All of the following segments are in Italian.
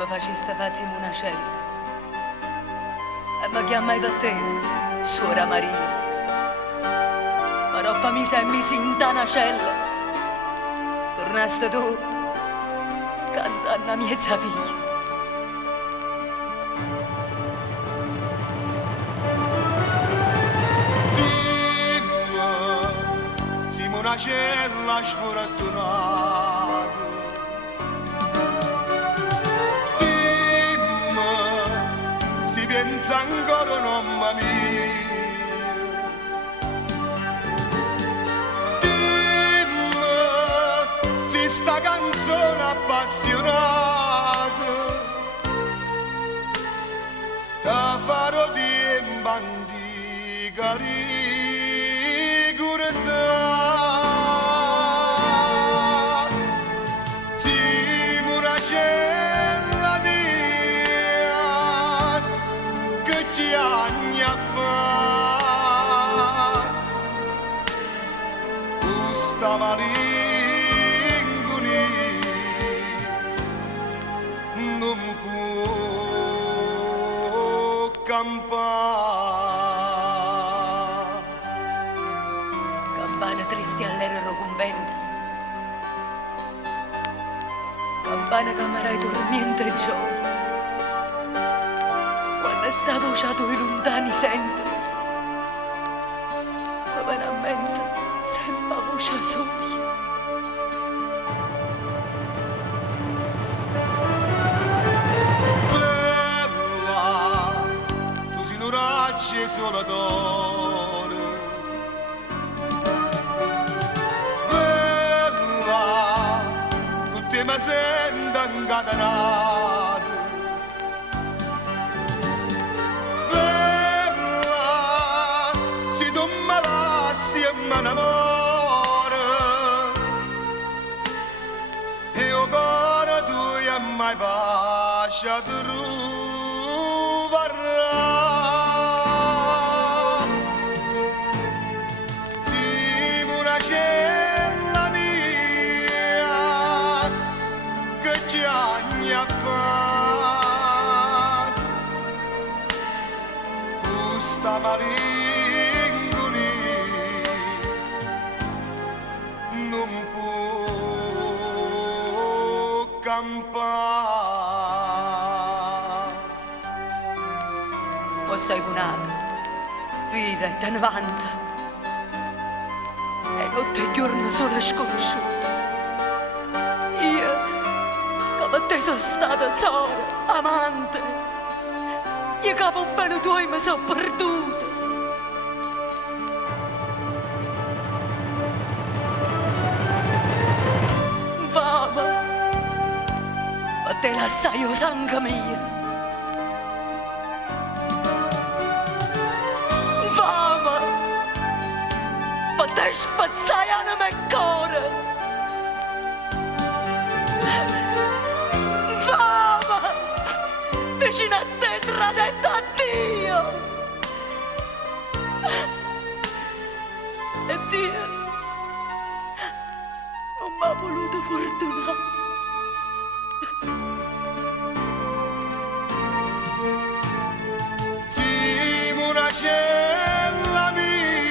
mi faceste fazzi in una cella e mi chiamai per te, suora Maria. Ma roppa mi sei misi in una cella, tornaste tu, cantando a mia figlia. Una cella sfortunata, dimmi si pensa ancora mamma mia, dimmi si sta canzone appassionata da farò di imbandi rigurata. Anni a fa questa malinconia non può campare. Campane tristi all'ero convento, campane che mi rai dormiente e gioia. Sta voce a due lontani sento, ma veramente sembra voce sua. Bella, tu sei un raggio solo d'oro. Bella, tu ti mi senti incatenato. Mi innamoro e il cuore tuo è mai pace troverà. Siamo una cella mia che ci anni a fa questa malinconia non può campare. O stai cunato, vive e te ne vanta, e notte e giorno solo sconosciuto. Io, che per te sono stata sola, amante, io capo un bene tuo mi sono perduto. Te la sai o sangue mia, fama, ma te spazzai anima e cuore, fama, vicino a te tradetto a Dio, e Dio non mi ha voluto fortunare. Cella mia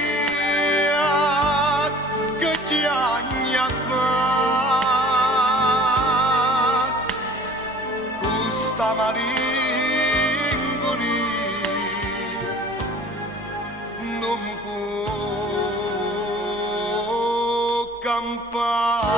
che ci anni a fa questa malinconia non può campare.